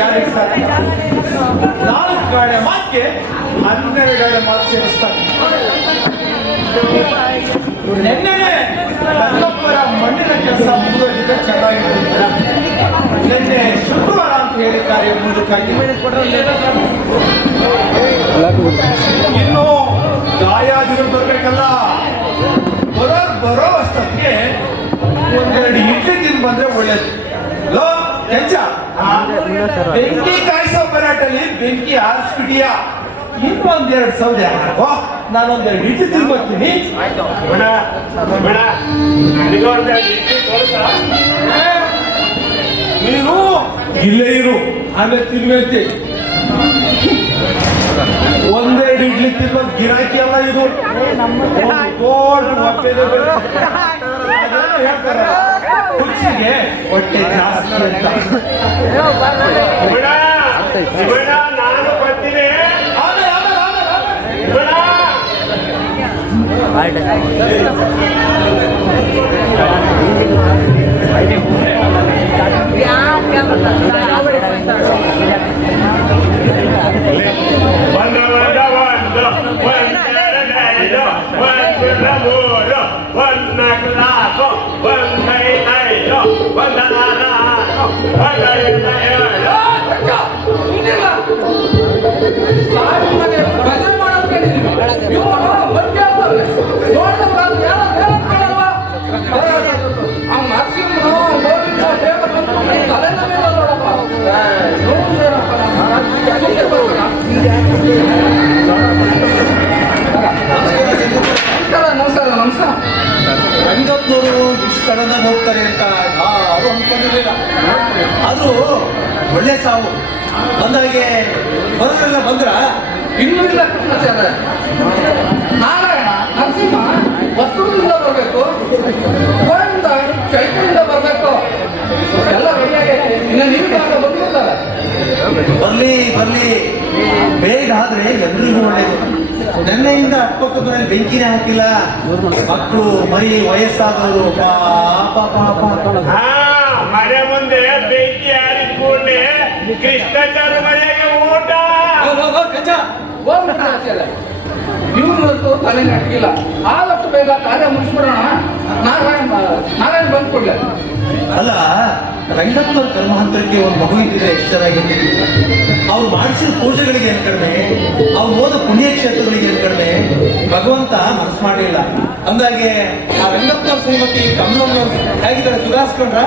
ಯಾರಿಗೆ ಸಾಧ್ಯ? 4 ಗಾಡೆ ಮಾತಿಗೆ 12 ಗಾಡೆ ಮಾತು ಸೇರಿಸ್ತಾರೆ. ನಿನ್ನೆ ರಂಗಪ್ಪರ ಮಣ್ಣಿನ ಕೆಲಸ ಮುಗಿದೋಗಿದೆ, ಚೆನ್ನಾಗಿರುತ್ತೆ. ನಿನ್ನೆ ಶುಕ್ರವಾರ ಅಂತ ಹೇಳಿದ್ದಾರೆ ಮುಂದಕ್ಕಾಗಿ. ಇನ್ನು ಗಾಯಾದಿಗಳು ಬರ್ಬೇಕಲ್ಲ, ಬರೋ ಅಷ್ಟೊತ್ತಿಗೆ 1-2 ಇಡ್ಲಿ ತಿಂದು ಬಂದ್ರೆ ಒಳ್ಳೇದು. ಲೋ ಕೆಂಚ, ಬೆಂಕಿ ಕಾಯಿಸೋ ಪರಾಟಲ್ಲಿ ಬೆಂಕಿ ಆರಿಸ್ಬಿಡಿಯಾ? ಇನ್ನೊಂದೆರಡು ಸೌದೆ ಹಾಕೋ, ನಾನೊಂದೆರಡು ಇಡ್ಲಿ ತಿನ್ಬೋತೀನಿ. ನೀನು ಇಲ್ಲೇ ಇರು, ಆಮೇಲೆ ತಿನ್ಬೇತಿ. 1-2 ಇಡ್ಲಿ ತಿನ್ನೋ ಗಿರಾಕಿ ಅಲ್ಲ ಇದು. ಹೇಳ್ತಾರ ಹುಚ್ಚಿಗೆ ಹೊಟ್ಟೆ ಜಾಸ್ತಿ ಅಂತ. ನಾನು ಬರ್ತೀನಿ. ರಂಗಪ್ಪನವರು ಇಷ್ಟರನ್ನ ಹೋಗ್ತಾರೆ ಅಂತ ಯಾರು ಅನ್ಕೊಂಡಿರಲಿಲ್ಲ. ಅದು ಒಳ್ಳೆ ಸಾವು. ಬಂದಾಗೆ ಬರೋರೆಲ್ಲ ಬಂದ್ರ ಇನ್ನೂ ಇಲ್ಲ ಕೃಷ್ಣಾಚಾರ್ಯ. ನಾರಾಯಣ ನರಸಿಂಹ ವಸ್ತುವಿನಿಂದ ಬರಬೇಕು, ಗೋವಿಂದ ಚೈತ್ಯದಿಂದ ಬರಬೇಕು. ಎಲ್ಲ ರೆಡಿಯಾಗೈತೆ. ಇನ್ನು ನೀವು ಬಂದಿರ್ತಾರೆ. ಬರ್ಲಿ ಬೇಗ ಆದ್ರೆ ಎಲ್ರಿಗೂ ಒಳ್ಳೇದು. ನೆನ್ನೆಯಿಂದ ಅಕ್ಕಪಕ್ಕದಲ್ಲಿ ಬೆಂಕಿನೇ ಹಾಕಿಲ್ಲ. ಮಕ್ಕಳು ಮರಿ ವಯಸ್ಸಾದವರು ಮನೆ ಮುಂದೆ ಬೆಂಕಿ ಹಾರಿಕೊಂಡೆ ಕೃಷ್ಣಾಚಾರ್ಯ ಮನೆಗೆ ಊಟ. ಇವ್ರದ್ದು ತಲೆ ನಟಗಿಲ್ಲ. ಆದಷ್ಟು ಬೇಗ ಕಾರ್ಯ ಮುಗಿಸ್ಬಿಡೋಣ. ನಾರಾಯಣ ಬಂದ್ಕೊಡ್ಲೆ. ಅಲ್ಲ, ರಂಗಪ್ಪನ ಕರ್ಮಾಂತರಕ್ಕೆ ಒಂದು ಮಗು ಇದ್ದಿದ್ರೆ ಎಷ್ಟು ಚೆನ್ನಾಗಿದೆ. ಅವ್ರು ಮಾಡಿಸಿದ ಪೂಜೆಗಳಿಗೆ ಏನು ಕಡಿಮೆ, ಅವ್ರು ಹೋದ ಪುಣ್ಯಕ್ಷೇತ್ರಗಳಿಗೆ ಏನು ಕಡಿಮೆ. ಭಗವಂತ ಮನಸ್ಸು ಮಾಡಲಿಲ್ಲ. ಅಂದಾಗೆ ಆ ರಂಗಪ್ಪನ ಶ್ರೀಮತಿ ಕಮಲಮ್ಮನವ್ರು ಹೇಗಿದ್ದಾರೆ, ಸುಧಾರಿಸ್ಕೊಂಡ್ರ?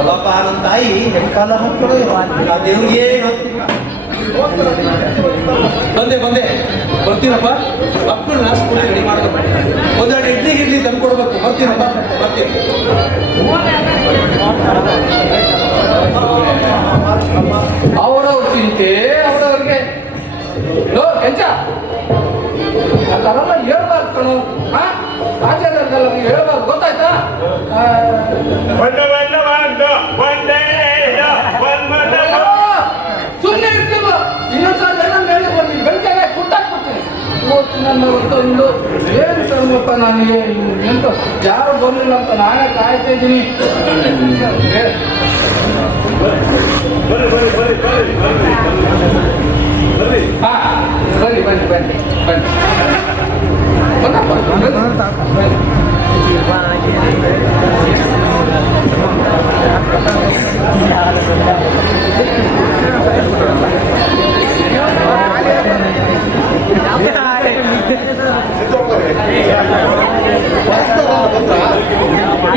ಅಲ್ಲಪ್ಪ, ನನ್ನ ತಾಯಿ ಹೆಣ್ಣು ಕಾಲ ಮಕ್ಕಳು ಆ ದೇವ್ರಿಗೆ ಬಂದೆ ಬರ್ತೀನಪ್ಪ. ಮಕ್ಕಳು ನಾಸ್ಕೊಂಡು ರೆಡಿ ಮಾಡ್ಬೇಕು. 1-2 ಇಡ್ಲಿ ತಂದು ಕೊಡ್ಬೇಕು. ಬರ್ತೀನಪ್ಪ, ಬರ್ತೀನಿ. ಅವರವ್ರ ಚಿಂತೆ ಅವರವ್ರಿಗೆ. ಕೆಂಚ ಅದೆಲ್ಲ ಹೇಳ್ಬಾರ್ದು ಕಣು. ಆಚಾರ್ಯರಿಗೆಲ್ಲ ಹೇಳ್ಬಾರ್ದು, ಗೊತ್ತಾಯ್ತಾ? ಸುಮ್ಮನೆ ಇರ್ತೀವ. ಇನ್ನೊಂದ್ಸಲ ಏನಂತ ಹೇಳಿ ಬರ್ತೀನಿ, ಬೆಳಗ್ಗೆ ಕುಟ್ಟಾಕ್ಬಿಡ್ತೀನಿ. ನನ್ನ ಹೊತ್ತೊಂದು ಏನು ಕರ್ಮಪ್ಪ, ನಾನು ಎಂತ ಯಾರು ಬಂದಿಲ್ಲ ಅಂತ ನಾನೇ ಕಾಯ್ತಾ ಇದ್ದೀನಿ. ಹಾ ಬನ್ನಿ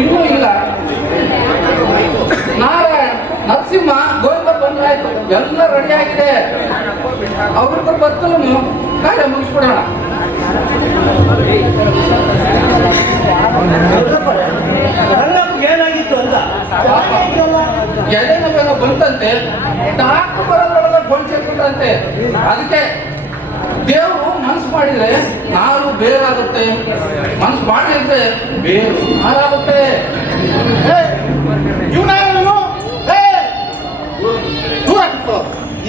ಇನ್ನೂ ಇಲ್ಲ. ನಾರಾಯಣ ನರಸಿಂಹ ಗೋವಿಂದ ಬಂದ್ರಾಯ್ತು, ಎಲ್ಲ ರೆಡಿ ಆಗಿದೆ. ಅವ್ರಿಬ್ಬರು ಬರ್ತಲೂ ಕಾರ್ಯ ಮುಗಿಸ್ಬಿಡೋಣ. ಏನಾಗಿತ್ತು ಅಂತ ಎದೆನೋ ಬಂತಂತೆ, ಡಾಕ್ಟರ್ ಬರೋದ್ರೊಳಗೆ ಗೊಂಡು ಸೇರ್ಕೊಂಡಂತೆ. ಅದಕ್ಕೆ ದೇವರು ಮನಸ್ಸು ಮಾಡಿದ್ರೆ ನಾರು ಬೇರಾಗುತ್ತೆ, ಮನಸ್ಸು ಮಾಡಿದ್ರೆ ಬೇರು ಹಾಳಾಗುತ್ತೆ.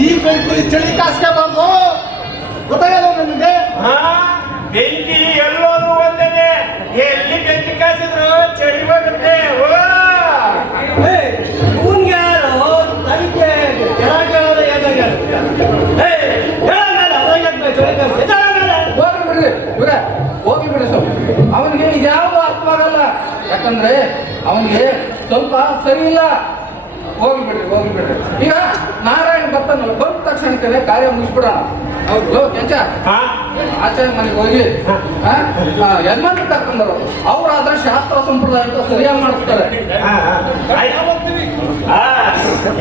ಈ ಬೆಂಕಿ ಚಳಿ ಕಾಸ್ಕೋಬಾರ್ದು, ಗೊತ್ತಾಗಲ್ಲ ನಿಮಗೆ? ಬೆಂಕಿ ಎಲ್ಲೋದು ಒಂದೇ, ಎಲ್ಲಿ ಬೆಂಕಿ ಕಾಸಿದ್ರು ಚಳಿ ಬರುತ್ತೆ. ಯಾರು ತನಿಖೆ ಯಾಕಂದ್ರೆ ಅವನಿಗೆ ಸ್ವಲ್ಪ ಸರಿ ಇಲ್ಲ. ಹೋಗ್ಬಿಡ್ರಿ. ಈಗ ನಾರಾಯಣ ಬರ್ತಾನಲ್ಲ, ಬಂದ ತಕ್ಷಣಕ್ಕೆ ಕಾರ್ಯ ಮುಗಿಸ್ಬಿಡೋಣ. ಹೌದು ಕೆಂಚ, ಆಚಾರ್ಯ ಮನೆಗೆ ಹೋಗಿ ಯಜಮಾನ್ರು ಕರ್ಕೊಂಡರು. ಅವ್ರಾದ್ರೆ ಶಾಸ್ತ್ರ ಸಂಪ್ರದಾಯ ಅಂತ ಸರಿಯಾಗಿ ಮಾಡಿಸ್ತಾರೆ.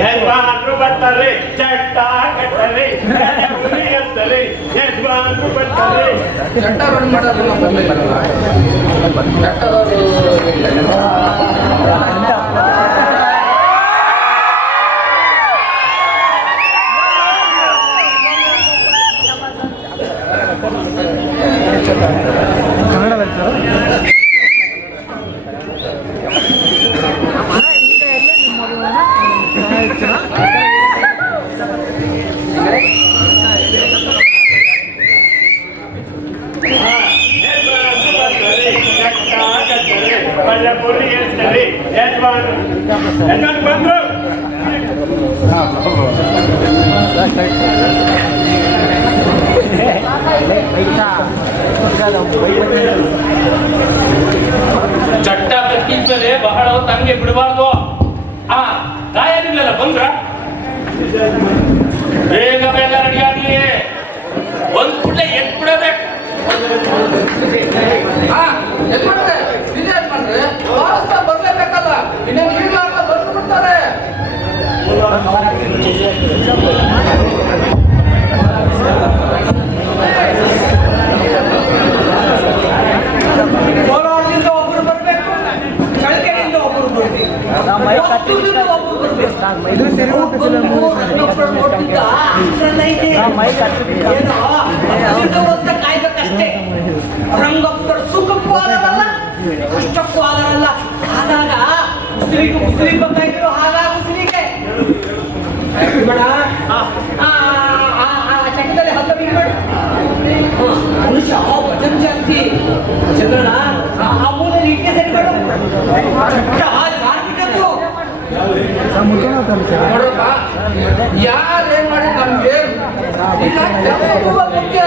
ಯಜಮಾನ್ರು ಬರ್ತಾರೆ, ಚಟ್ಟ ಕಟ್ಟಲಿ, ಯಜಮಾನ್ರು ಬರ್ತಾರೆ. ಚಟ್ಟ ರೆಡಿ ಮಾಡೋದನ್ನ ಬರ್ಲಿಲ್ಲ. ಚಟ್ಟದವರು ಬಂದ್ರು. ಚಟ್ಟ ಕಟ್ಟಿದ್ಮೇಲೆ ಬಹಳ ಹೊತ್ತು ಹಂಗೆ ಬಿಡಬಾರ್ದು. ಗಾಯನಿಲ್ಲ ಬಂದ್ರ ಬೇಗ ರೆಡಿಯಾಗಿ ಒಂದ್ ಕೂಡಲೇ ಎದ್ ಬಿಡಬೇಕು. ಬರ್ಲೇಬೇಕಲ್ಲ, ಇನ್ನೇನು ಈಗಲಾಗ ಬಂದು ಬಿಡ್ತಾರೆ. ಕೋಲಾರದಿಂದ ಒಬ್ಬರು ಬರಬೇಕು, ಚಳ್ಳಕೆರೆಯಿಂದ ಒಬ್ಬರು ಬರಬೇಕು, ಒಬ್ಬರು ಬರಬೇಕು. ಕಾಯ್ಬೇಕಷ್ಟೇ. ರಂಗಪ್ಪರು ಸುಖಕ್ಕೂ ಆದರಲ್ಲ, ಕಷ್ಟಕ್ಕೂ ಆದರಲ್ಲ. ಆದಾಗ ಮುಸ್ಲಿಂ ಬರ್ತಾ ಇದ್ರು, ಹಾಗಾಗಿ ಮುಸ್ಲಿಗೆ ಬೇಡ ಚಕ್ಕದಲ್ಲಿ ಹತ್ತ ಬಿಡ್ಬೇಡ. ಮನುಷ್ಯ ವಜನ್ ಜಾಸ್ತಿ ಚಂದ್ರಣ, ಆ ಮೂಲೆಯಲ್ಲಿ ಇಟ್ಟಿಗೆ ಸರಿ ಬೇಡ. ಯಾರೇನ್ ಮಾಡಿ ನಮ್ಗೆ ಮುಖ್ಯ.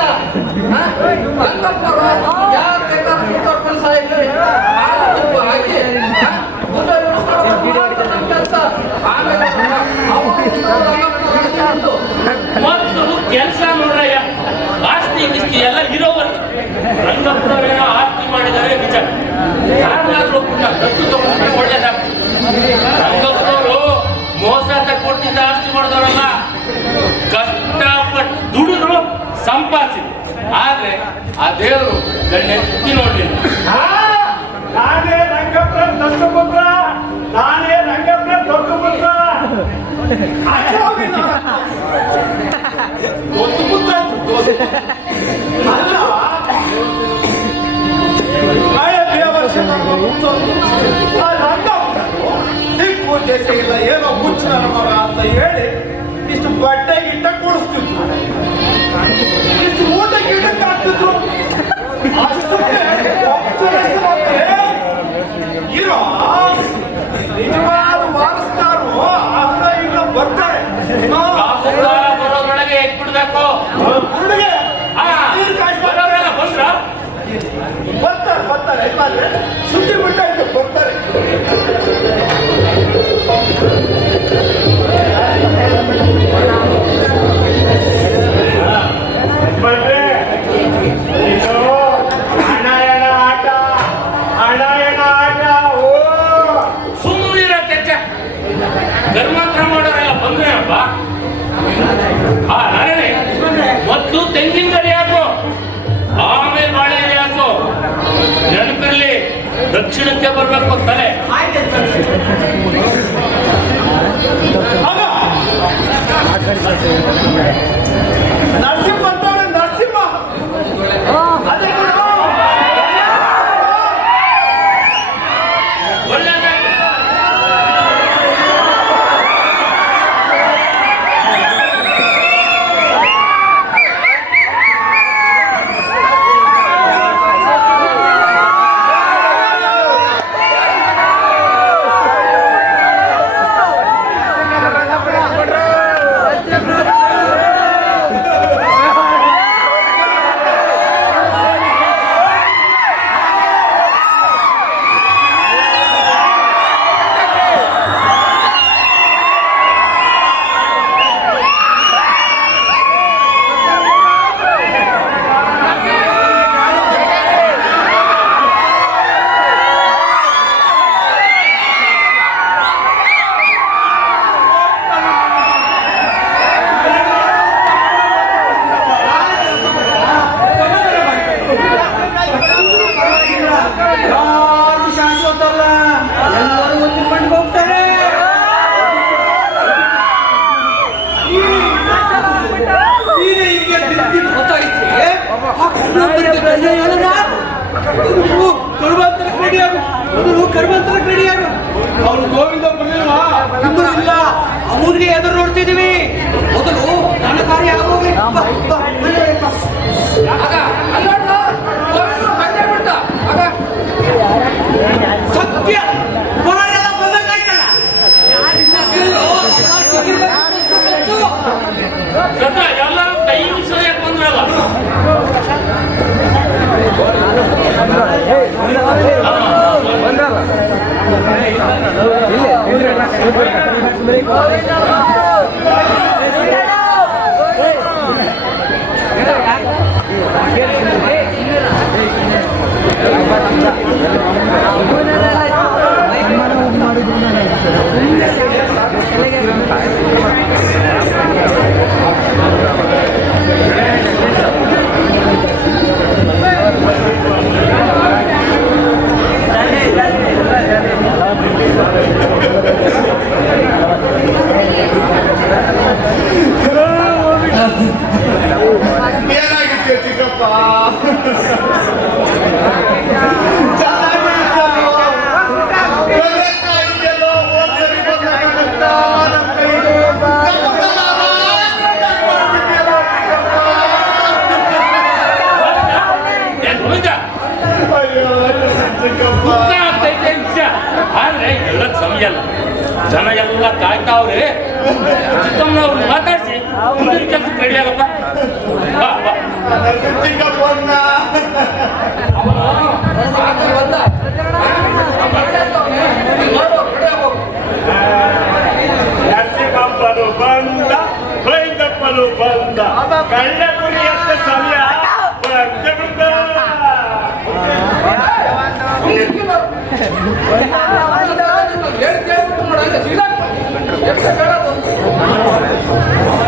ಯಾರು ಬೇಕಾದ್ರೂ ಸಾಯಿಲ್ಲ ಹಾಕಿ ಕೆಲಸ. ಆಮೇಲೆ ಮೊದಲು ಕೆಲಸ ನೋಡ್ರಯ್ಯ, ಆಸ್ತಿ ಗಿಸ್ತಿ ಎಲ್ಲ ಇರೋವರೆಗೆ. ರಂಗಪ್ಪನವರೇನೋ ಆಸ್ತಿ ಮಾಡಿದರೆ ನಿಜ, ಯಾರನ್ನಾದ್ರೂ ದತ್ತು ತಗೊಂಡ್ರೆ ಒಳ್ಳೇದಾಗ್ತದೆ. ರಂಗಪ್ಪನವರು ಮೋಸ ತಕ್ಕೊಟ್ಟಿದ್ದ ಆಸ್ತಿ ಮಾಡಿದವರಲ್ಲ, ಕಷ್ಟಪಟ್ಟು ದುಡಿದ್ರು ಸಂಪಾದಿಸಿದ್ರು. ಆದ್ರೆ ಆ ದೇವರು ಗಣ್ಣೆ ಸುತ್ತಿ ನೋಡ್ಲಿಲ್ಲ. ನಾನೇ ರಂಗಪ್ಪನ ದತ್ತು ಪುತ್ರ, ನಾನೇ ರಂಗಪ್ಪನ ದೊಡ್ಡ ಪುತ್ರ. ದೊಡ್ಡ ಪುತ್ರ ಅಲ್ಲ, ಪೂಜೆ ಇಲ್ಲ, ಏನೋ ಮುಚ್ಚ ಮಗ ಅಂತ ಹೇಳಿ ಇಷ್ಟು ಬಟ್ಟೆ ಗಿಟ್ಟ ಕೊಡಿಸ್ತಿದ್ರು, ಇಷ್ಟು ಊಟ ಗಿಡಕ್ಕೆ ಹಾಕ್ತಿದ್ರು. ಅಷ್ಟು ಇರೋ ನಿಜವಾದ ವಾರಸ್ತಾರು ಅಲ್ಲ ಇಲ್ಲ ಬರ್ತಾರೆ. ಬರೋದ್ರೊಳಗೆ ಎದ್ಬಿಡ್ಬೇಕು. ಹುಡುಗೆ ಬರೋರೆಲ್ಲ ಬಂದ್ರ ಬರ್ತಾರೆ ಯಜಮಾನ್ರೆ, ಸುದ್ದಿ ಬಿಟ್ಟಾಯ್ತು ಬರ್ತಾರೆ. ಸುಮ್ಮನಿರೋ ಕೆಚ್ಚ ಧರ್ಮಾಂತರ ಮಾಡೋರೆಲ್ಲ ಬಂದ್ರೆ ಅಪ್ಪ. ನಾನೇ ಮೊದಲು ತೆಂಗಿನ ಗರಿ ಹಾಕು, ಆಮೇಲೆ ಬಾಳೆ ಎಲೆ ಹಾಕು. ನೆನಪಿರ್ಲಿ, ದಕ್ಷಿಣಕ್ಕೆ ಬರ್ಬೇಕು ತಲೆ. ನರಸಿಂಹ ಅಂತವ್ರೆ, ನರಸಿಂಹ ಅದೇ ಆಗ ಅಲ್ಲೋಡ್ದು ಪೊಲೀಸರು ಬಂದೇ ಬಿಡ್ತ ಆಗ ಸತ್ಯ ಹೊರಗೆಲ್ಲ ಬಂದಂಗಾಯ್ತಲ್ಲ ಸದ್ಯ ಎಲ್ಲರೂ ಕೈ ಮುಗಿಸೋದಕ್ಕೆ ಬಂದ್ರಲ್ಲ ಏನಾಗಿತ್ತು ಚಿಕ್ಕಪ್ಪ ಆದ್ರೆ ಎಲ್ಲ ಸಮಯ ಅಲ್ಲ ಜನ ಎಲ್ಲ ಕಾಯ್ತಾವ್ರೆ ಚಿಕ್ಕಮ್ಮನವ್ರು ಮಾತಾಡ್ಸಿ ಮುಂದಿನ ಕೆಲ್ಸಕ್ಕೆ ರೆಡಿ ಆಗಪ್ಪ ಬಾ ಬಾ ಚಿಕ್ಕಪ್ಪನ್ನ ನರಸಿಂಹಪ್ಪನು ಬಂದ ಬೈದಪ್ಪನು ಬಂದ ಕಳ್ಳ ಕುರಿಯತ್ತ ಸಮಯ ಬಂದು ಬಿಟ್ಟ.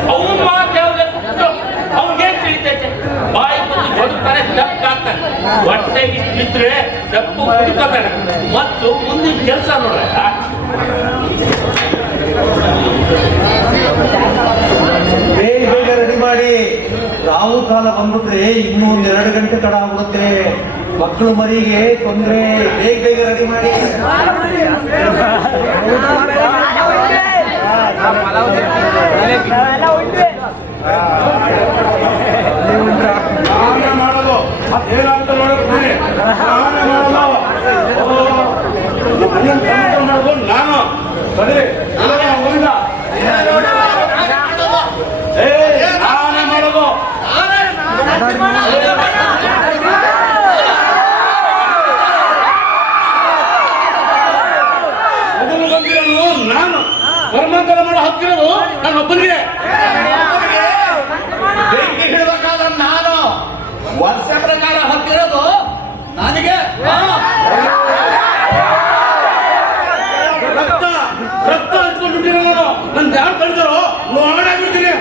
ಅವನ ಮಾತು ಅವ್ನಿಗೇನ್ ತಿಳಿತೈತೆ ಬಾಯಿ ಬಂದು ಬದುಕ್ತಾನೆ ತಪ್ಪಾಗ್ತಾನೆ ಹೊಟ್ಟೆಗೆ ಬಿದ್ರೆ ತಪ್ಪು ಹುಡುಕತಾನೆ ಮತ್ತು ಮುಂದಿನ ಕೆಲಸ ನೋಡ ಬೇಗ ಬೇಗ ರೆಡಿ ಮಾಡಿ ರಾವು ಕಾಲ ಬಂದ್ಬಿಟ್ರೆ ಇನ್ನೂ 2 ಗಂಟೆ ತಡ ಆಗ್ಬಿಡುತ್ತೆ ಮಕ್ಕಳು ಮರಿಗೆ ತೊಂದರೆ ಬೇಗ ಬೇಗ ರೆಡಿ ಮಾಡಿ ಸ್ನಾನ ಮಾಡೋದು ಏನಂತ ನೋಡ್ತೀನಿ ಸ್ನಾನ ಮಾಡೋದು ನಾನು ಸರಿ ಹೋಗಿಲ್ಲ ಸ್ನಾನ ಮಾಡೋದು ಮೊದಲು ಬಂದಿರೋನು ನಾನು ಕರ್ಮಾಂತರ ಮಾಡೋ ಹಕ್ಕಿರೋದು ನನ್ನ ಒಬ್ಬನಿಗೆ ಬೆಂಕಿ ಹಿಡಬೇಕಾದ ನಾನು ವರ್ಷ ಪ್ರಕಾರ ಹಕ್ಕಿರೋದು ನನಗೆ ರಕ್ತ ರಕ್ತ ಹಚ್ಕೊಂಡ್ಬಿಟ್ಟಿರೋ ನಾನು ನನ್ನ ಯಾರು ಕಳಿದಾರೋ ನೋಡಾಗ್ಬಿಡ್ತೀನಿ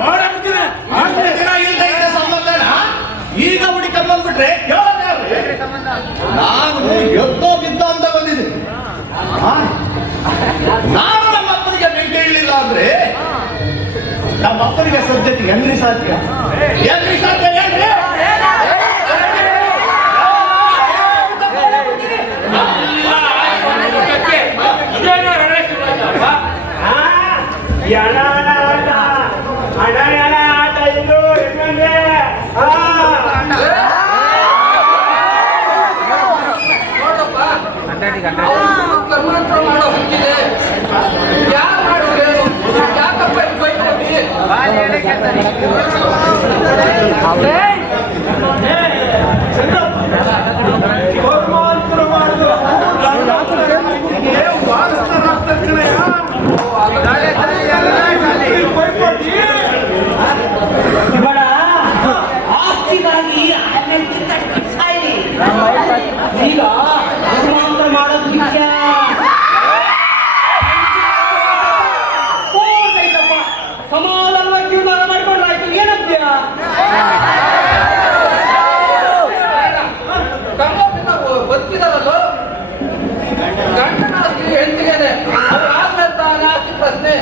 ನೋಡಾಗ್ಬಿಡ್ತೀನಿ ಅಷ್ಟೇ ದಿನ ಇಲ್ಲದೆ ಇದೆ ಸಂಬಂಧನ ಈಗ ಹುಡುಕಿ ಬಂದ್ಬಿಟ್ರೆ ನಾನು ಎದ್ದೋ ಬಿದ್ದೋ ಅಂತ ಬಂದಿದ್ದೀನಿ ನಾನು ನಮ್ಮ ಅಪ್ಪನಿಗೆ ಬೆಂಕಿ ಇರಲಿಲ್ಲ ಅಂದ್ರೆ ನಮ್ಮ ಅಪ್ಪನಿಗೆ ಸದ್ಯಕ್ಕೆ ಹೆಂಗ್ರಿ ಸಾಧ್ಯ ಹೆಂಗ್ರಿ ಸಾಧ್ಯ ಹೇಳ್ರಿ ಇದೇನೋ ರಮೇಶ್ ನೋಡಪ್ಪ ಕರ್ಮಾಂತರ ಮಾಡೋ ಹಕ್ಕಿದೆ ಯಾರು ಮಾಡಿದ್ರೆ ಯಾಕಪ್ಪ ಬೈಕೊಟ್ಟಿ ಕರ್ಮಾಂತರ ಮಾಡಿದ್ರು ಇವಳ ಆಸ್ತಿಗಾಗಿ ಸಾಯಿ ಈಗ ಕರ್ಮಾಂತರ ಮಾಡೋದು ಮುಖ್ಯ ಸಮಾಧಾನ ಜೀವನ ಮಾಡ್ಕೊಂಡ್ರಾಯ್ತು ಏನಂತ್ಯ ಬದುಕಿದಾರಲ್ಲ ಗಂಡನ ಆಸ್ತಿ ಹೆಂಡತಿಗೆ ಅವ್ರಾದ್ಮೇಲೆ ತಾನೇ ಆಸ್ತಿ ಪ್ರಶ್ನೆ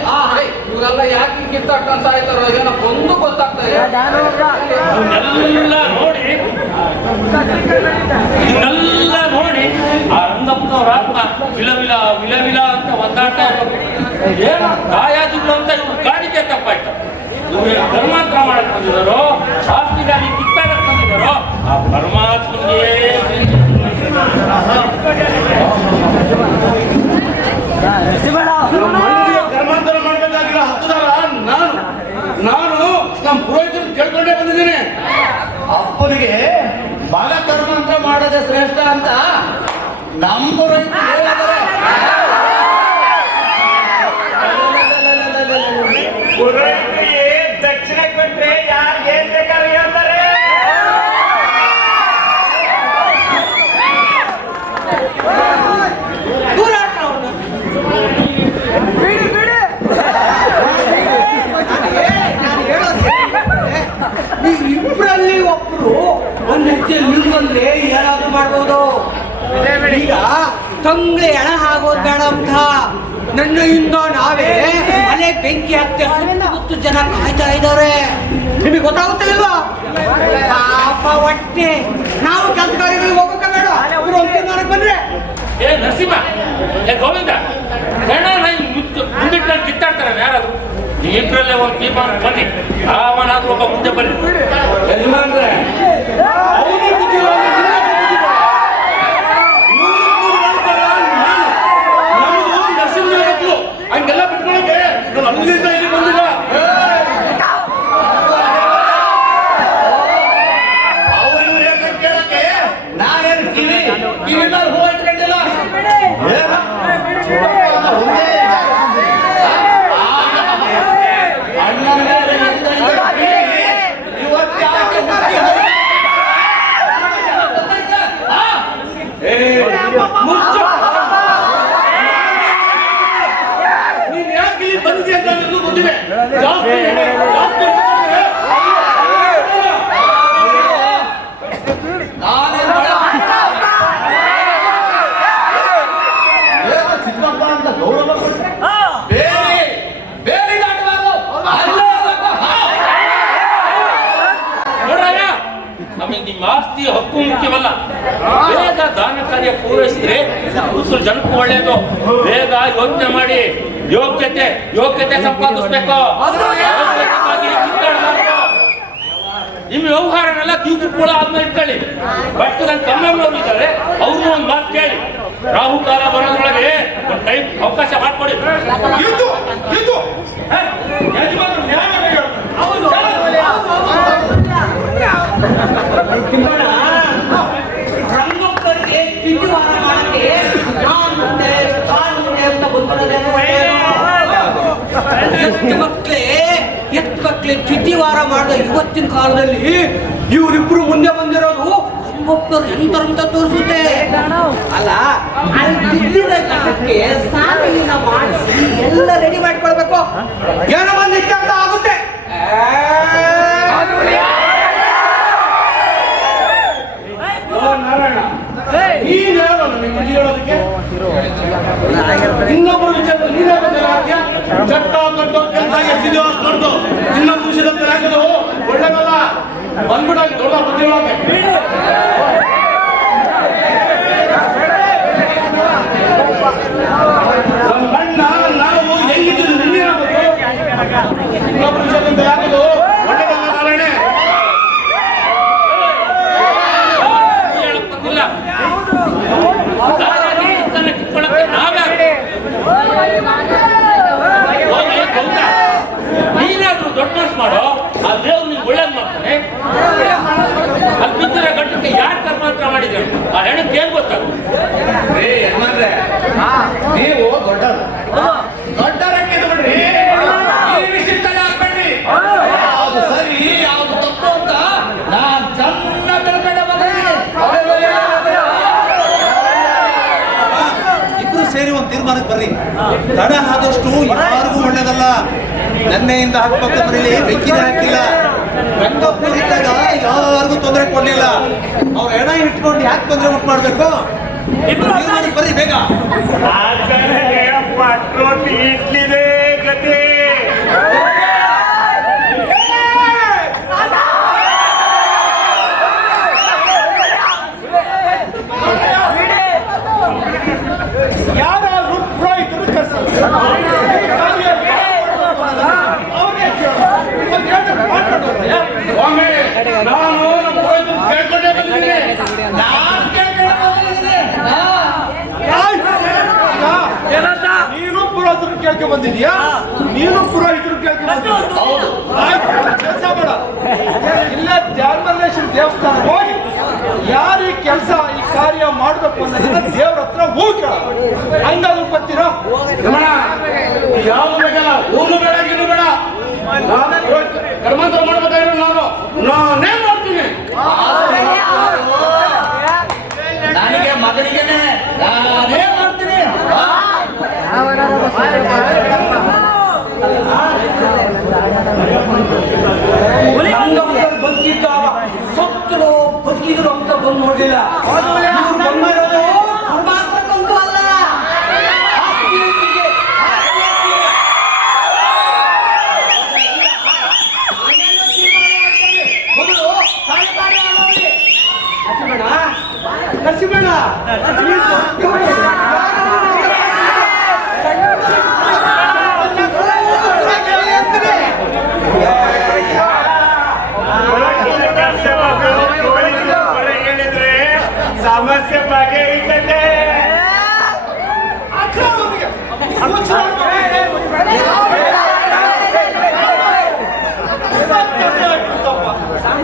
ಇವರೆಲ್ಲ ಯಾಕೆ ಕಿತ್ತಾಡ್ಕೊಂಡು ಸಾಯ್ತಾರೋ ಏನೋ ಒಂದು ಗೊತ್ತಾಗ್ತದೆ ಇದನ್ನೆಲ್ಲ ನೋಡಿ ಆ ರಂಗಪ್ಪನವ್ರ ಆತ್ಮ ವಿಲವಿಲ ವಿಲವಿಲ ಅಂತ ಒದ್ದಾಡ್ತಾ ಇರ್ಬೇಕು ಏನೋ ಗಾಯಾದಿಗಳು ಅಂತ ಇವ್ರು ಗಾಡಿಗೆ ತಪ್ಪಾಯ್ತು ಇವ್ರೇನು ಧರ್ಮಾಂತರ ಮಾಡಕ್ ಬಂದಿದ್ದಾರೋ ಆಸ್ತಿಗಾಗಿ ಕಿತ್ತಾಡಕ್ ಬಂದಿದ್ದಾರೋ ಆ ಪರಮಾತ್ಮನಿಗೆ ಕರ್ಮಾಂತರ ಮಾಡ್ಬೇಕಾಗಿಲ್ಲ ಹತ್ತುದಾರ ನಾನು ನಮ್ಮ ಪುರೋಹಿತರು ಕೇಳ್ಕೊಂಡೇ ಬಂದಿದ್ದೀನಿ. ಅಪ್ಪನಿಗೆ ಮಗ ಕರ್ಮಾಂತರ ಮಾಡೋದೇ ಶ್ರೇಷ್ಠ ಅಂತ ನಮ್ಮ ಪುರೋಹಿತರು ಹೇಳಿದ್ದಾರೆ. ಪುರೋಹಿತರಿಗೆ ದಕ್ಷಿಣೆ ಕೊಟ್ರೆ ಯಾರಿಗೆ ಏನ್ ಬೇಕಾದ್ರೂ ಹೇಳ್ತಾರೆ. ಇಬ್ಬರಲ್ಲಿ ಒಬ್ರು ಒಂದ್ ಹೆಜ್ಜೆ ನಿಲ್ಬಂದ್ರೆ ಏನಾದ್ರು ಮಾಡ್ಬೋದು. ಈಗ ತಂಗ್ಳೆ ಹಣ ಆಗೋದ್ ಬೇಡ ಅಂತ ನನ್ನಿಂದ ನಾವೇ ಮನೆ ಬೆಂಕಿ ಹಾಕ್ತೆ ಸುತ್ತು ಜನ ಕಾಯ್ತಾ ಇದ್ದಾರೆ. ನಿಮಗೆ ಗೊತ್ತಾಗುತ್ತೆ ಇಲ್ವಾ? ಪಾಪ ಹೊಟ್ಟೆ ನಾವು ಕೆಲಸಗಾರಿಗಳಿಗೆ ಹೋಗಕ್ಕೆ ಬೇಡ. ಇವ್ರು ಒಂದು ತೀರ್ಮಾನಕ್ಕೆ ಬಂದ್ರೆ ಏ ನರಸಿಂಹ, ಏ ಗೋವಿಂದ, ಹೆಣ ಮುಂದಿಟ್ಟು ಕಿತ್ತಾಡ್ತಾರೆ ಯಾರಾದ್ರು. ಇಬ್ಬರಲ್ಲೇ ಒಂದು ತೀರ್ಮಾನ ಬನ್ನಿ, ಅವನಾದ್ರೂ ಒಬ್ಬ ಮುಂದೆ ಬನ್ನಿ. ಯಜಮಾನ್ರೆ, ಅವನು ಬುದ್ಧಿಲ್ಲ, ನಮ್ಮದು ನರಸಿಂಹ ಮಕ್ಕಳು ಹಂಗೆಲ್ಲ ಬಿಟ್ಕೊಳಕ್ಕೆ ನಾನು ಅಲ್ಲಿಂದ ಇಲ್ಲಿ ಬಂದಿಲ್ಲ. ಅವರು ಕೇಳಕ್ಕೆ ನಾನೇನು ಕಿವಿ ಮೇಲೆ ಹೂ ಇಟ್ಕೊಂಡಿಲ್ಲ. ನೀನ್ ಯಾಕೆ ಇಲ್ಲಿ ಬಂದಿದ್ಯಾ ಅಂತ ನನಗೂ ಗೊತ್ತಿದೆ. ಜಾಸ್ತಿ ಚಿಕ್ಕಪ್ಪ ಅಂತ ಗೌರವ ಕೊಟ್ಟರೆ ಬೇರೆ ದಾಟಬಾರ್ದು. ನೋಡ್ರಯ್ಯ, ನಮಗೆ ನಿಮ್ಮ ಆಸ್ತಿ ಹಕ್ಕು ಮುಖ್ಯವಲ್ಲ. ಬೇಗ ದಾನ ಕಾರ್ಯ ಪೂರೈಸಿದ್ರೆ ಕೂಸಲು ಜನಕ್ಕೂ ಒಳ್ಳೆಯದು. ಬೇಗ ಯೋಚನೆ ಮಾಡಿ ಯೋಗ್ಯತೆ ಸಂಪಾದಿಸ್ಬೇಕು. ಯೋಗ್ಯತೆಗಾಗಿ ಕಿತ್ತಾಡಬಾರ್ದು. ನಿಮ್ಮ ವ್ಯವಹಾರನೆಲ್ಲ ದಿವ್ಸ ಕೂಡ ಆದ್ಮೇಲೆ ಇಟ್ಕೊಳ್ಳಿ. ಬಟ್ ನನ್ನ ತಮ್ಮನವರು ಇದ್ದಾರೆ, ಅವ್ರನ್ನೂ ಒಂದು ಮಾತು ಕೇಳಿ. ರಾಹುಕಾಲ ಬರೋದ್ರೊಳಗೆ ಒಂದು ಟೈಮ್ ಅವಕಾಶ ಮಾಡ್ಕೊಡಿ. ರಂಗಪ್ಪರಿಗೆ ಚಿಂಚುವಾರ ಮಾಡಕ್ಕೆ ನಾನ್ ಮುಂದೆ ಅಂತ ಎತ್ತು ಮಕ್ಳೆ ಚಿಟ್ಟಿವಾರ ಮಾಡಿದ ಇವತ್ತಿನ ಕಾಲದಲ್ಲಿ ಇವರಿಬ್ರು ಮುಂದೆ ಬಂದಿರೋದು ಒಬ್ಬರು ಎಂತರಂತ ತೋರಿಸುತ್ತೆ. ಅಲ್ಲ ಸಾಲಿನ ಮಾಡಿಸಿ ಎಲ್ಲ ರೆಡಿ ಮಾಡ್ಕೊಳ್ಬೇಕು. ಏನೋ ಒಂದು ಇಷ್ಟ ಆಗುತ್ತೆ. ನಾರಾಯಣ, ನೀನ್ ಯಾರು ನನಗೆ ಬುದ್ಧಿ ಹೇಳೋದಕ್ಕೆ? ಇನ್ನೊಬ್ಬರು ವಿಚಾರ ನೀನೇ ಹಾಕ್ಯ ಚಟ್ಟ ಕಟ್ಟೋ ಕೆಲಸ ಎಷ್ಟಿದೆಯೋ ಅಷ್ಟು ದೊಡ್ಡದು. ಇನ್ನೊಂದು ವಿಷಯದಲ್ಲಿ ಹಾಕೋದು ಒಳ್ಳೆದಲ್ಲ. ಬಂದ್ಬಿಡ ದೊಡ್ಡ ಬುದ್ಧಿ ಹೇಳೋಕೆ. ನಮ್ಮ ಅಣ್ಣ ನಾವು ಎಲ್ಲಿದ್ದು ನಿನ್ನೆ ಇನ್ನೊಬ್ಬರು ವಿಷಯದಲ್ಲಿ ಹಾಕೋದು ಒಳ್ಳೆದಲ್ಲ ನಾರಾಯಣ. ಹೇಳಕ್ಕಿಲ್ಲ, ಕಿತ್ಕೊಳ್ಳಕ್ಕೆ ನೀನಾದ್ರೂ ದೊಡ್ಡ ಮನಸ್ಸು ಮಾಡೋ, ಆ ದೇವ್ರು ನಿಮ್ಗೆ ಒಳ್ಳೇದು ಮಾಡ್ತಾನೆ. ಅಲ್ಲಿ ಬಿದ್ದಿರೋ ಗಂಟಕ್ಕೆ ಯಾರು ಕರ್ಮಾಂತರ ಮಾಡಿದ್ರು ಆ ಹೆಣಕ್ಕೆ ಏನ್ ಗೊತ್ತಾಗುತ್ತೆ? ನೀವು ದೊಡ್ಡವರಕ್ಕೆ ಬಿಡ್ರಿ, ಈ ವಿಷಯದಲ್ಲಿ ಹಾಕ್ಬೇಡ್ರಿ. ಯಾವ್ದು ಸರಿ ಯಾವ್ದು ತಪ್ಪು ಅಂತ ನಾನ್ ಚೆನ್ನಾಗಿ ತಿಳ್ಕೊಂಡೆ ಬಂದಿದ್ದೀನಿ. ಇಬ್ರು ಸೇರಿ ಒಂದು ತೀರ್ಮಾನಕ್ಕೆ ಬರ್ರಿ. ತಡ ಆದಷ್ಟು ಯಾರಿಗೂ ಒಳ್ಳೇದಲ್ಲ. ನೆನ್ನೆಯಿಂದ ಹಾಕ್ಬೇಕು ಮನೇಲಿ ಬೆಂಕಿನೇ ಹಾಕಿಲ್ಲ. ರಂಗಪ್ಪನಿದ್ದಾಗ ಯಾರಿಗೂ ತೊಂದರೆ ಕೊಡ್ಲಿಲ್ಲ. ಅವ್ರ ಹೆಣ ಇಟ್ಕೊಂಡು ಯಾಕೆ ತೊಂದರೆ ಉಂಟು ಮಾಡ್ಬೇಕು? ತೀರ್ಮಾನಕ್ಕೆ ಬರ್ರಿ ಬೇಗ. ಪಟ್ರೋಟಿ ಇಡ್ಲಿದೆ ಗತಿ. ಯಾರಾದ್ರೂ ಪುರೋಹಿತರು ಕರ್ಸ ಕೇಳಕ್ಕೆ ಬಂದಿದ್ಯಾ? ನೀನು ಪುರೋಹಿತರು ಕೇಳಕ್ಕೆ ಬಂದಿದ್ಯಾ? ಹೌದು. ಆಯ್ತು, ಕೆಲಸ ಮಾಡ. ಇಲ್ಲೇ ಧ್ಯಾನಮಲ್ಲೇಶ್ವರ ದೇವಸ್ಥಾನ ಹೋಗಿ ಯಾರು ಈ ಕೆಲಸ ಈ ಕಾರ್ಯ ಮಾಡಬೇಕು ಅನ್ನೋದನ್ನ ದೇವ್ರ ಹತ್ರ ಹೋಗಿ ಕೇಳ. ಹಂಗಾದ್ರು ಬರ್ತೀರಾ? ಯಾವ್ದು ಬೇಕಲ್ಲ, ಊರು ಬೇಡ ಗಿರು ಬೇಡ, ಕರ್ಮಾಂತರ ಮಾಡ್ಬೇಕಾಗಿರೋ ನಾನೇ ಮಾಡ್ತೀನಿ. ನನಗೆ ಮಗನಿಗೆನೆ ನಾನೇ ಮಾಡ್ತೀನಿ. ಬದುಕಿದ್ದ ಸತ್ತರು ಬದುಕಿದ್ರು ಅಂತ ಬಂದು ನೋಡಿಲ್ಲ. ಬಂದಿರೋದು ಮಾತ್ರಕ್ಕಂತೂ ಅಲ್ಲ, ನರಸಿಂಹಣ್ಣ ಹೇಳಿದ್ರೆ ಸಮಸ್ಯೆ ಬಗೆಹರಿತದೆ.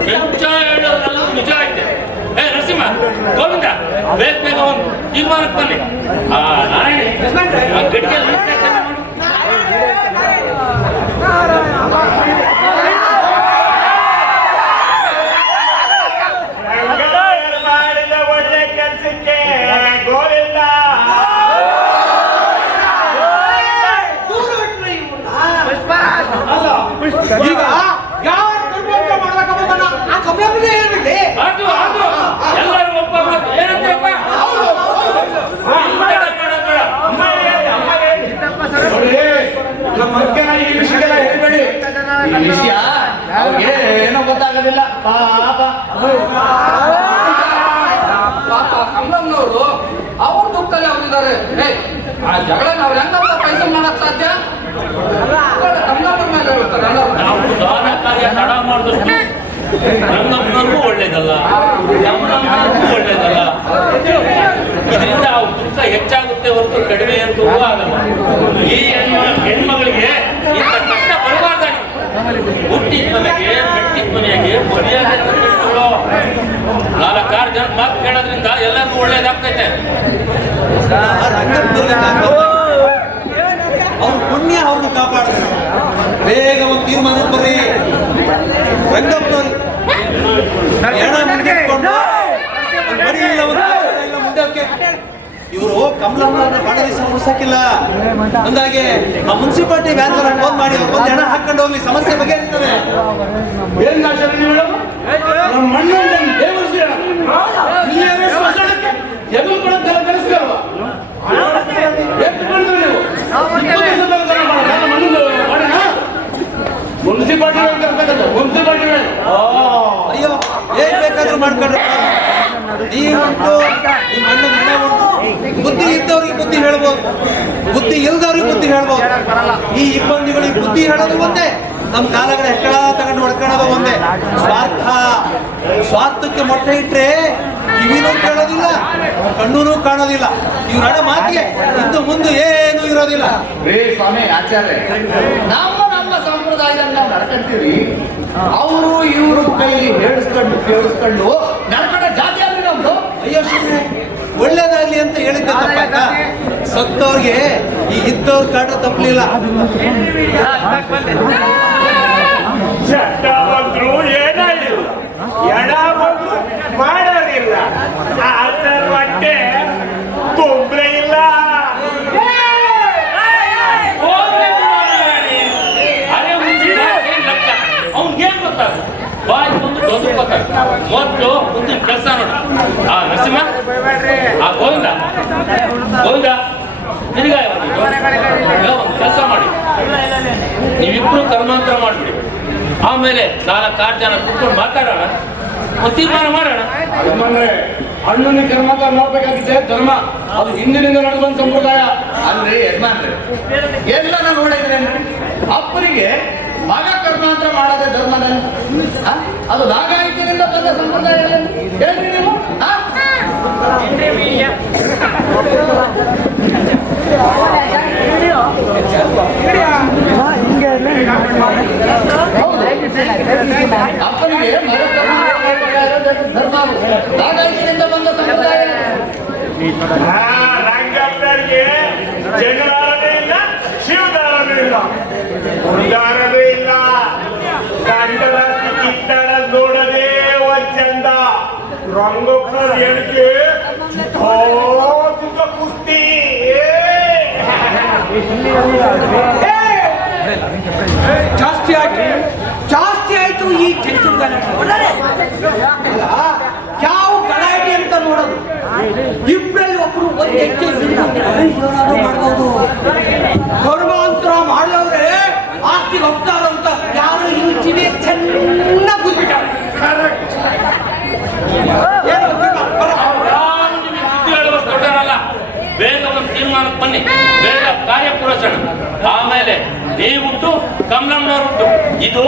ಕೆಂಚ ಹೇಳೋದ್ರಲ್ಲ ನಿಜ ಐತೆ. ಏ ನರಸಿಂಹ, ಗೋವಿಂದ, ಬೇಗ ಬೇಗ ಒಂದು ತೀರ್ಮಾನಕ್ಕೆ ಬನ್ನಿ. ನಾರಾಯಣಿ, ಆ ಗಡಿಗೆಯಲ್ಲಿ ನೀರ್ ಹಾಕ್ತಾನೆ ನೋಡು. ರಂಗರಾಯರು ಮಾಡಿದ ಒಳ್ಳೆ ಕೆಲಸಕ್ಕೆ ಗೋವಿಂದ. ಅಲ್ಲ, ಈಗ ಯಾವ ಕರ್ಮಾಂತರ ಮಾಡ್ಬೇಕಮ್ಮ ಆ ಕಮಲಪ್ಪನೇ ಹೇಳ್ಬಿಡಿ. ಅದು ಎಲ್ಲರೂ ಒಪ್ಪ ಮಾತು. ಏನಂತಪ್ಪ? ನೋಡಿ, ನಮ್ಮ ಅಕ್ಕನ ಈ ವಿಷಯಕ್ಕೆಲ್ಲ ಹೇಳ್ಬೇಡಿ. ಈ ವಿಷಯ ಅವ್ರಿಗೆ ಏನೋ ಗೊತ್ತಾಗೋದಿಲ್ಲ. ಪಾಪ ಕಮಲಮ್ಮನವರು ಅವ್ರ ದುಃಖದಲ್ಲಿ ಅವರಿದ್ದಾರೆ. ಆ ಜಗಳ ನಾವು ಹೆಂಗಪ್ಪ ಪೈಸೆ ಮಾಡಕ್ ಸಾಧ್ಯ? ಕಮಲಮ್ಮನ ಮೇಲೆ ಹೇಳ್ತಾರೆ ನಾವು ದಾನ ಕಾರ್ಯ ತಡ ಮಾಡಿದಷ್ಟು ರಂಗಪ್ಪನವ್ರಿಗೂ ಒಳ್ಳೇದಲ್ಲ, ನಮ್ಮನವ್ರಿಗೂ ಒಳ್ಳೇದಲ್ಲ. ಇದರಿಂದ ಅವ್ರ ದುಃಖ ಹೆಚ್ಚಾಗುತ್ತೆ ಹೊರತು ಕಡಿಮೆ ಅಂತೂ ಆಗಲ್ಲ. ಈ ಹೆಣ್ಮಗಳಿಗೆ ಇಂಥ ಕಷ್ಟ ಬರಬಾರ್ದಾಗಿ ಹುಟ್ಟಿದ ಮನೆಗೆ ಮೆಟ್ಟಿದ ಮನೆಗೆ ಮರ್ಯಾದೆ ಕೊಡ್ಬೇಕು. 4-6 ಜನ ಮಾತು ಕೇಳೋದ್ರಿಂದ ಎಲ್ಲರಿಗೂ ಒಳ್ಳೇದಾಗ್ತೈತೆ. ಅವ್ರ ಪುಣ್ಯ ಅವ್ರನ್ನ ಕಾಪಾಡಿದ್ರು. ಬೇಗ ಒಂದು ತೀರ್ಮಾನಕ್ಕೆ ಬರ್ರಿ. ರಂಗಪ್ಪನವ್ರು ಹೆಣ ಮುಂದಿಟ್ಕೊಂಡು ಬರೀ ಇಲ್ಲ ಒಂದು ಇಲ್ಲ ಮುಂದಕ್ಕೆ ಇವರು ಕಮಲಮ್ಮನ ಬಹಳ ದಿವಸ ಮುಗಿಸಕ್ಕಿಲ್ಲ. ಅಂದಾಗೆ ಆ ಮುನ್ಸಿಪಾಲಿಟಿ ವ್ಯಾನ್ಗಳ ಫೋನ್ ಮಾಡಿ ಅವ್ರು ಬಂದು ಹೆಣ ಹಾಕೊಂಡು ಹೋಗ್ಲಿ, ಸಮಸ್ಯೆ ಬಗೆಹರಿತದೆ. ಏನ್ ಆಚಾರ್ಯ ನೀವು ಹೇಳೋದು? ನಮ್ಮ ಮಣ್ಣನ್ನು ದೇವರಿಸಿ ಇಲ್ಲಿಯವೇ ಸ್ಮಶಾನಕ್ಕೆ ಎದುರು ಕೊಡೋದೆಲ್ಲ ಕಲಿಸ್ತೀರಲ್ವ? ಎಷ್ಟು ಮಾಡಿದ್ರು ನೀವು? 20 ದಿವಸದಲ್ಲಿ ತರ ಮಾಡೋಣ, ಮಣ್ಣು ಮಾಡೋಣ. ಮುನ್ಸಿಪಾಲಿಟಿ ಮುನ್ಸಿಪಾಲಿಟಿ ಅಯ್ಯೋ, ಏನ್ ಬೇಕಾದ್ರೂ ಮಾಡ್ಕೊಂಡ್ರೆ ನೀವುಂಟು ನಿಮ್ಮ ಅಣ್ಣನ ಹೆಣ ಉಂಟು. ಬುದ್ಧಿ ಇದ್ದವ್ರಿಗೆ ಬುದ್ಧಿ ಹೇಳ್ಬೋದು, ಬುದ್ಧಿ ಇಲ್ದವ್ರಿಗೆ ಬುದ್ಧಿ ಹೇಳ್ಬೋದು. ಈ ಇಬ್ಬಂದಿಗಳಿಗೆ ಬುದ್ಧಿ ಹೇಳೋದು ಒಂದೇ, ನಮ್ಮ ಕಾಲಗಳ ಹೆಕ್ಕಳ ತಗೊಂಡು ಹೊಡ್ಕೊಳ್ಳೋದು ಒಂದೇ. ಸ್ವಾರ್ಥಕ್ಕೆ ಮೊಟ್ಟೆ ಇಟ್ರೆ ಕಿವಿನೂ ಕೇಳೋದಿಲ್ಲ, ಕಣ್ಣೂ ಕಾಣೋದಿಲ್ಲ. ಇವ್ರ ಹಣ ಮಾತಿಗೆ ಇಂದು ಮುಂದೆ ಏನೂ ಇರೋದಿಲ್ಲ. ರೇ ಸ್ವಾಮಿ ಆಚಾರ್ಯ, ನಮ್ಮ ಸಂಪ್ರದಾಯದಲ್ಲಿ ನಾವು ನಡ್ಕೊಂತೀವಿ. ಅವರು ಇವರು ಕೈಲಿ ಹೇಳಿಸ್ಕೊಂಡು ಕೇಳಿಸ್ಕೊಂಡು ನಡ್ಕೊಂಡ ಜಾತಿ ಅಂದ್ರೆ ನಮ್ದು. ಅಯ್ಯೋ ಸುಮ್ಮನೆ ಒಳ್ಳೇದಾಗ್ಲಿ ಅಂತ ಹೇಳಿದ್ದೆ ತಪ್ಪಾಯ್ತ? ಸತ್ತವ್ರಿಗೆ ಈ ಇದ್ದವ್ರ ಕಾಟ ತಪ್ಪಲಿಲ್ಲ. ಚಟ್ಟ ಬಂದ್ರು ಏನಾಗಿಲ್ಲ, ಎಡ ಬಂದ್ರು ಮಾಡೋರಿಲ್ಲ. ಆತರ ಹೊಟ್ಟೆ ತೊಂದ್ರೆ ಇಲ್ಲ. ಅವ್ನಿಗೇನ್ ಗೊತ್ತಾಗ ಬಾಯ್ ಬಂದು ಬದುಕೋತಾರೆ. ಮೊದಲು ಮುಂದಿನ ಕೆಲಸ ನೋಡು. ಆ ನರಸಿಂಹ, ಆ ಗೋವಿಂದ ನಿನಗ ಒಂದು ಕೆಲಸ ಮಾಡಿ, ನೀವಿಬ್ರು ಕರ್ಮಾಂತರ ಮಾಡ್ಬಿಡಿ. ಆಮೇಲೆ 4-6 ಜನ ಕೂತ್ಕೊಂಡು ಮಾತಾಡೋಣ, ಒಂದು ತೀರ್ಮಾನ ಮಾಡೋಣ. ಅಣ್ಣನ ಕರ್ಮಾಂತರ ಮಾಡ್ಬೇಕಾಗಿದ್ದೆ ಧರ್ಮ, ಅದು ಹಿಂದಿನಿಂದ ನಡೆದು ಬಂದ ಸಂಪ್ರದಾಯ ಅಲ್ರಿ ಯಜಮಾನ್ರಿ. ಎಲ್ಲ ನಾನು ನೋಡಿದ್ರೇನ್ರಿ, ಅಪ್ಪನಿಗೆ ಮಗ ಕರ್ಮಾಂತರ ಮಾಡೋದೇ ಧರ್ಮನೇ. ಅದು ನಾಗಾಯಿತಿನಿಂದ ಬಂದ ಸಂಪ್ರದಾಯ ಹೇಳ್ರಿ ನೀವು. ನಾಗರಿಕರಿಂದ ಬಂದ ಸಮುದಾಯ ರಂಗಪ್ಪರಿಗೆ ಜಗಳಾರವೇ ಇಲ್ಲ, ಶಿವದಾರವೇ ಇಲ್ಲ, ಉದ್ದಾರವೇ ಇಲ್ಲ. ಕಂಡರ ಕಿತ್ತಡ ನೋಡದೆ ಚಂದ. ರಂಗಪ್ಪನ ಹೇಳಿಕೆ ಕುಸ್ತಿ. ಜಾಸ್ತಿ ಆಯ್ತು ಈ ಕೆಂಚದ ಗಲಾಟೆ. ಯಾವ ಗಲಾಟೆ ಅಂತ ನೋಡೋದು, ಇಬ್ಬರಲ್ಲಿ ಒಬ್ರು ಒಂದು ಹೆಚ್ಚು ಏನಾದ್ರು ಮಾಡ್ಬೋದು. ಧರ್ಮಾಂತರ ಮಾಡಿದವ್ರೆ ಆಸ್ತಿಗೆ ಹೋಗ್ತಾರ ಅಂತ ಯಾರು ಇರುಚಿನೇ ಚೆನ್ನಾಗಿ ಕೂತ್ಬಿಟ್ಟಾರೆ. ದೊಡ್ಡರಲ್ಲ, ಬೇಗ ಒಂದು ತೀರ್ಮಾನಕ್ಕೆ ಬನ್ನಿ, ಬೇಗ ಕಾರ್ಯ ಪೂರೈಸೋಣ. ಆಮೇಲೆ ನೀವುಟ್ಟು ಕಮಲಮ್ಮನವ್ರುಟ್ಟು, ಇದು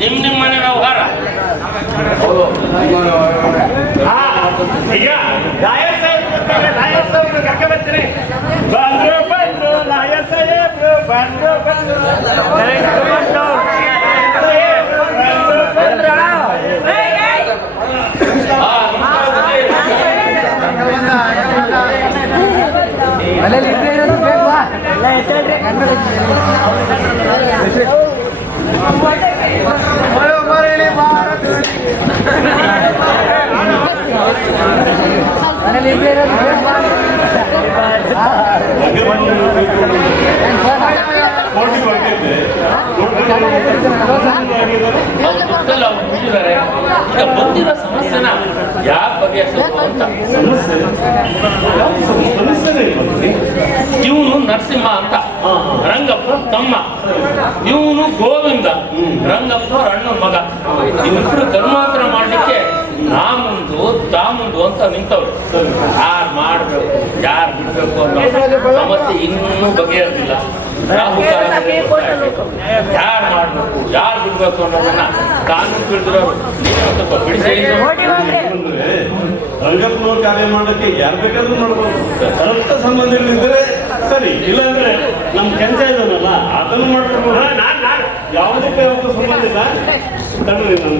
ನಿಮ್ಮ ಮನೆ ವ್ಯವಹಾರ. ಈಗ ಲಾಯರ್ ಸಾಹೇಬ್ರು ಕರ್ಕ ಬರ್ತೀನಿ. ಬಂದ್ರು ಲಾಯರ್ ಸಾಹೇಬ್ರು ಬಂದ್ರು. ಈಗ ಬಂದಿರೋ ಸಮಸ್ಯೆನ ಯಾಕೆ ಬಗೆಹರಿಸಬೇಕು ಅಂತ. ಇವನು ನರಸಿಂಹ ಅಂತ, ರಂಗಪ್ಪ ತಮ್ಮ. ಇವನು ಗೋವಿಂದ, ರಂಗಪ್ಪನವ್ರ ಅಣ್ಣನ ಮಗ. ಇವ್ರಿಬ್ರು ಧರ್ಮಾಂತರ ಮಾಡ್ಲಿಕ್ಕೆ ನಾ ಮುಂದು ತಾ ಮುಂದು ಅಂತ ನಿಂತವ್ರು. ಯಾರು ಮಾಡ್ಬೇಕು ಯಾರು ಬಿಡ್ಬೇಕು ಅನ್ನೋ ಸಮಸ್ಯೆ ಇನ್ನೂ ಬಗೆಹರಿದಿಲ್ಲ. ಯಾರು ಮಾಡ್ಬೇಕು ಯಾರು ಬಿಡ್ಬೇಕು ಅನ್ನೋದನ್ನ ಕಾನೂನು ತಿಳಿದಿರೋರು ನೀವು ಸ್ವಲ್ಪ ಬಿಡಿಸಿ. ರಂಗಪ್ಪನವ್ರ ಕಾರ್ಯ ಮಾಡಕ್ಕೆ ಯಾರು ಬೇಕಾದ್ರೂ ಮಾಡ್ಬೋದು. ರಕ್ತ ಸಂಬಂಧಿಗಳಿದ್ರೆ ಸರಿ, ಇಲ್ಲಾಂದ್ರೆ ನಮ್ ಕೆಂಚ ಇದನ್ನಲ್ಲ ಅದನ್ನು ಮಾಡ್ಕೊಂಡು ಯಾವುದಕ್ಕೆ ಯಾವ್ದು ಸಂಬಂಧ ಇಲ್ಲ. ತಡ್ರಿ ನಮ್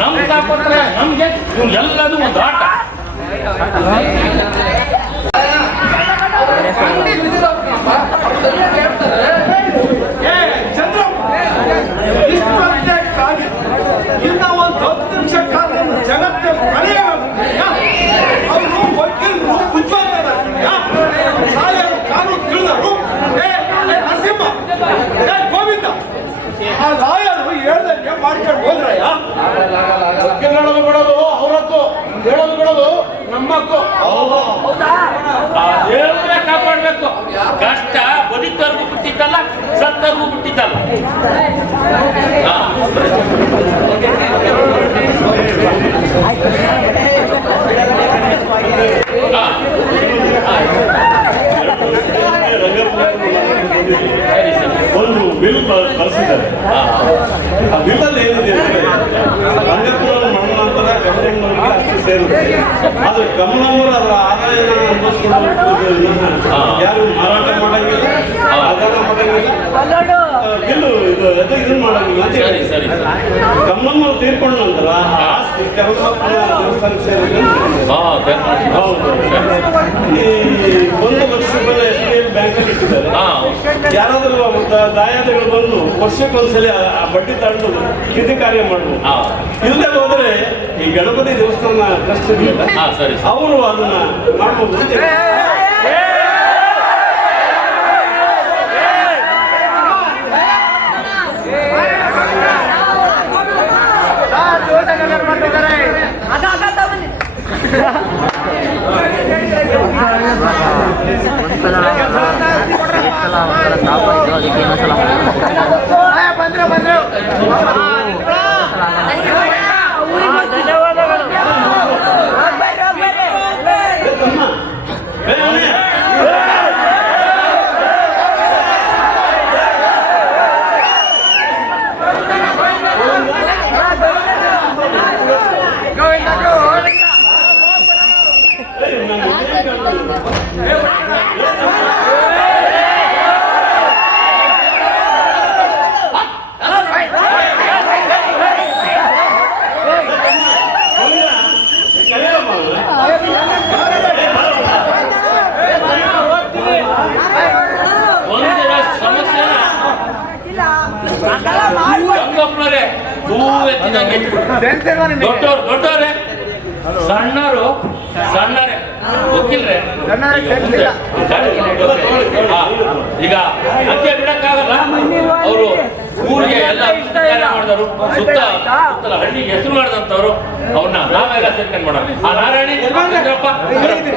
ನಮ್ ತಾಪತ್ರ ನಮ್ಗೆ ಎಲ್ಲದೂ ಒಂದು ಆಟ. ಇನ್ನ ಒಂದು 10 ನಿಮಿಷ ಕಾಲ ಜಗತ್ತು ಅವರು ವಕೀಲರು ಬುದ್ಧಿವಂತರು ಕಾನೂನು ತಿಳಿದರು. ನರಸಿಂಹ ಗೋವಿಂದ ಆ ಲಾಯರು ಹೇಳ್ದಂಗೆ ಮಾಡ್ಕೊಂಡು ಹೋದ್ರಯ್ಯ. ಹೇಳೋದು ಬಿಡೋದು ಅವ್ರದ್ದು, ಹೇಳೋದು ಬಿಡೋದು ನಮ್ಮಕ್ಕೂ. ದೇವ್ರೇ ಕಾಪಾಡ್ಬೇಕು. ಕಷ್ಟ ಬದುಕರ್ಗೂ ಬಿಟ್ಟಿದ್ದಲ್ಲ, ಸತ್ತರ್ಗೂ ಬಿಟ್ಟಿದ್ದಲ್ಲ. ಒಂದು ಬಿಲ್ ಬರ್ಸಿದ್ದಾರೆ. ಆ ಬಿಲ್ಲಲ್ಲಿ ಏನಿದೆ ಅಂದ್ರೆ ರಂಗಪ್ಪನವರು ಮರಣಾಂತರ ಕಮಲಮ್ಮನವರಿಗೆ ಅಷ್ಟು ಸೇರುತ್ತೆ. ಆದ್ರೆ ಕಮಲಮ್ಮರು ಅದರ ಆದಾಯನ ಅನುಭವಿಸ್ಕೊಂಡು ಯಾರು ಮಾರಾಟ ಮಾಡಂಗಿಲ್ಲ, ಆಧಾರ ಮಾಡಂಗಿಲ್ಲ, ಬಿಲ್ಲು ಇದನ್ನ ಮಾಡಂಗಿಲ್ಲ ಅಂತ ಹೇಳಿ. ಕಮಲಮ್ಮರು ತೀರ್ಕೊಂಡ ನಂತರ ಆಸ್ತಿ ಕಮಲಪ್ಪನ ದೇವಸ್ಥಾನಕ್ಕೆ ಸೇರಿದೆ. ಹೌದು, ಈ 1 ಲಕ್ಷ ರೂಪಾಯಿ SBI ಬ್ಯಾಂಕಲ್ಲಿ ಇಟ್ಟಿದ್ದಾರೆ. ಯಾರಾದ್ರೂ ದಾಯಾದಿಗಳು ಬಂದು ವರ್ಷಕ್ಕೊಂದ್ಸಲಿ ಆ ಬಡ್ಡಿ ತಗೊಂಡು ತಿಥಿ ಕಾರ್ಯ ಮಾಡ್ಬೋದು. ಇಲ್ಲದೆ ಹೋದ್ರೆ ಈ ಗಣಪತಿ ದೇವಸ್ಥಾನ ಟ್ರಸ್ಟ್ ಅವರು ಅದನ್ನ ಮಾಡ್ಬೋದು ಅಂತ ಹೇಳಿ. ಒಂದಿನ ಸಮಸ್ಯೆನ ಗಂಗಪ್ಪನವರೇ ಹೂವೆತ್ತಿದಂಗೆ ದೊಡ್ಡವ್ರೆ ಸಣ್ಣರೇ ವಕೀಲ್ರೆ ಈಗ ಅಕ್ಕೆ ಬಿಡಕ್ಕಾಗಲ್ಲ. ಅವರು ಊರಿಗೆ ಎಲ್ಲ ಕಾರ್ಯ ಮಾಡಿದವರು, ಸುತ್ತಲ ಹಳ್ಳಿಗೆ ಹೆಸರು ಮಾಡಿದಂಥವ್ರು, ಅವ್ರನ್ನ ನಾವೆಲ್ಲ ಸೇರ್ಕೊಂಡು ಮಾಡೋಣ. ಆ ನಾರಾಯಣಿ ಬರ್ರಿ.